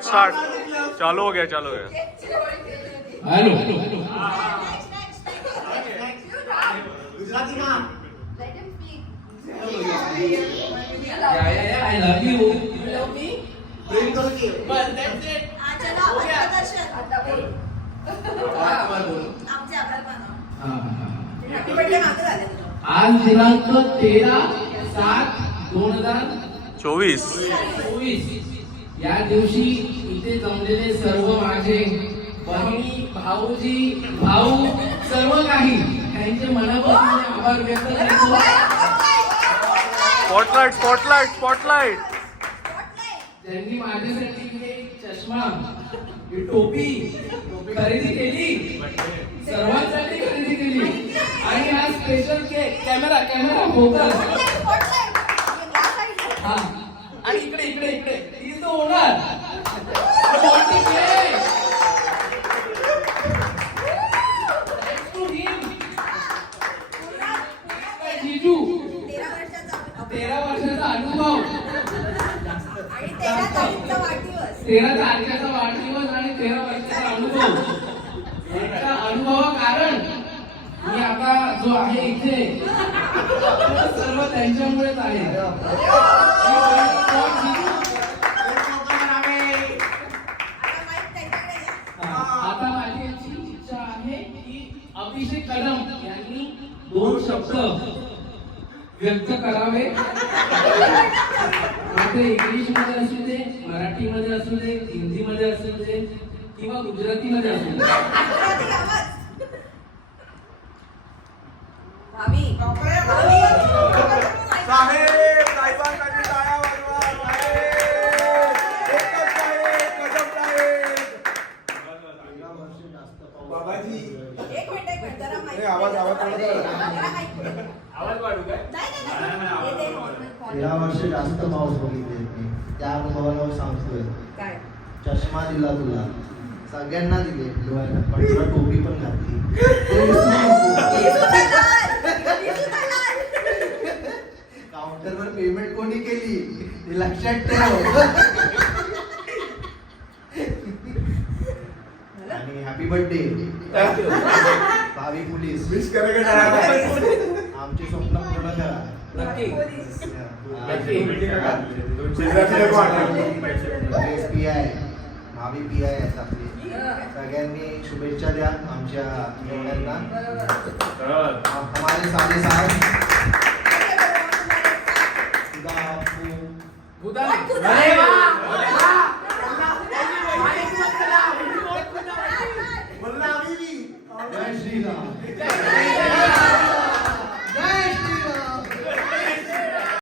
Start चालू हो गया hello Gujarati ना आई लव यू प्रेम करो की बस that's it. चला दर्शन आमचे आभार माना. हॅपी बर्थडे मागे झाले. आज दिनांक 13/7/2024 या दिवशी इथे जमलेले सर्व माझे बहिणी भाऊजी भाऊ सर्व काही त्यांचे मनापासून आभार व्यक्त करतो. स्पॉटलाइट त्यांनी माझ्यासाठी हे चष्मा ही टोपी खरेदी केली सर्वांसाठी खरेदी केली आणि हा स्पेशल केक कॅमेरा फोकस हा आणि इकडे इज द ओनर जीजू 13 वर्षाचा अनुभव 13 तारखेचा वाढदिवस आणि 13 वर्षाचा अनुभव याचा अनुभव कारण मी आता जो आहे इथे सर्व त्यांच्यामुळेच आहे. आता माझी अशी इच्छा आहे की अभिषेक कदम यांनी 2 शब्द व्यक्त करावे. ते इंग्लिश मध्ये असू दे मराठी मध्ये असू दे हिंदी मध्ये असू दे किंवा गुजराती मध्ये असू दे. साहेब साहेबांसाठी टाळ्या वाजवा. एकच साहेब कदम साहेब बाबाजी एक मिनिट जरा माहिती आवाज आवाज वाढू काय? 13 वर्ष जास्त पाऊस बघितले मी त्या अनुभवाला सांगतोय. काय चष्मा दिला तुला सगळ्यांना दिले डोळ्याला पण तुला टोपी पण घातली. काउंटरवर पेमेंट कोणी केली ते लक्षात ठेव. आणि हॅपी बर्थडे भावी पोलीस विश करा आमचे स्वप्न पूर्ण करा. नक्की PI भावी PI आहेत आपले सगळ्यांनी शुभेच्छा द्या आमच्या मेहण्यांना. हमारे साले साहेब जय श्री राम.